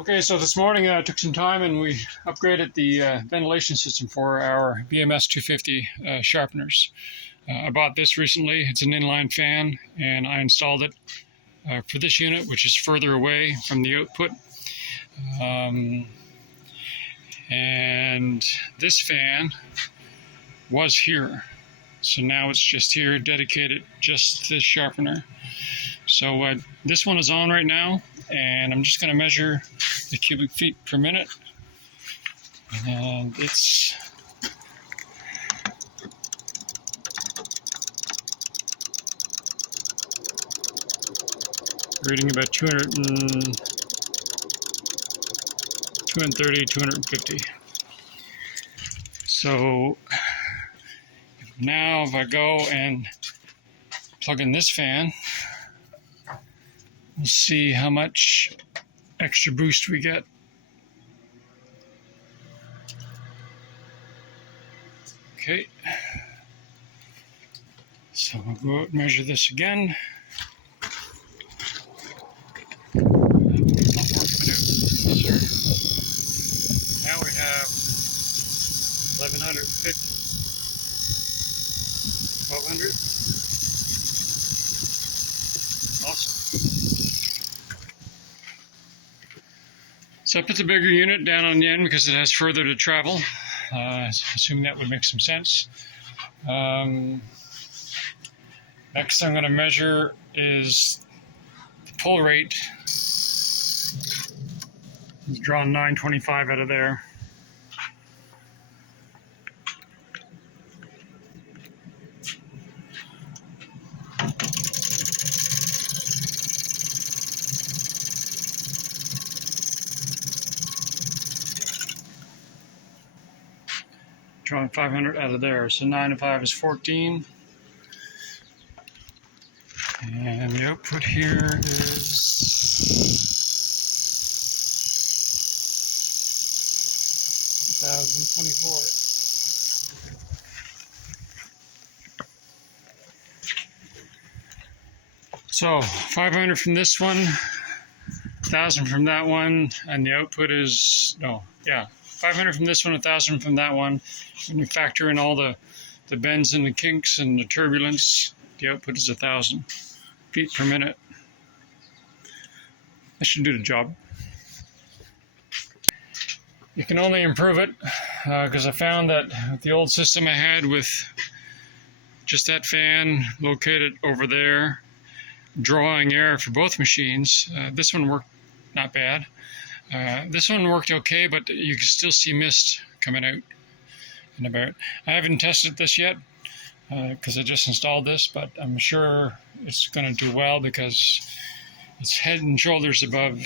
Okay, so this morning I took some time and we upgraded the ventilation system for our BMS 250 sharpeners. I bought this recently. It's an inline fan, and I installed it for this unit, which is further away from the output. And this fan was here, so now it's just here, dedicated just to this sharpener. So this one is on right now, and I'm just going to measure the cubic feet per minute, and it's reading about 230, 250. So now if I go and plug in this fan, we'll see how much extra boost we get. Okay, so we'll go out and measure this again. Now we have 1150, 1200. Awesome. So I put the bigger unit down on the end because it has further to travel. Assuming that would make some sense. Next I'm going to measure is the pull rate. It's drawn 925 out of there. Drawing 500 out of there, so 9 and 5 is 14. And the output here is 1024. So 500 from this one, 1000 from that one, and the output is 500 from this one, 1000 from that one. When you factor in all the bends and the kinks and the turbulence, the output is 1000 feet per minute. That should do the job. You can only improve it because I found that with the old system I had with just that fan located over there, drawing air for both machines, this one worked not bad. This one worked okay, but you can still see mist coming out and about. I haven't tested this yet because I just installed this, but I'm sure it's going to do well because it's head and shoulders above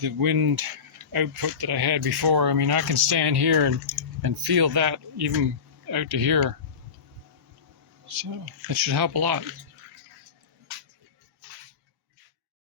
the wind output that I had before. I mean, I can stand here and feel that even out to here. So it should help a lot.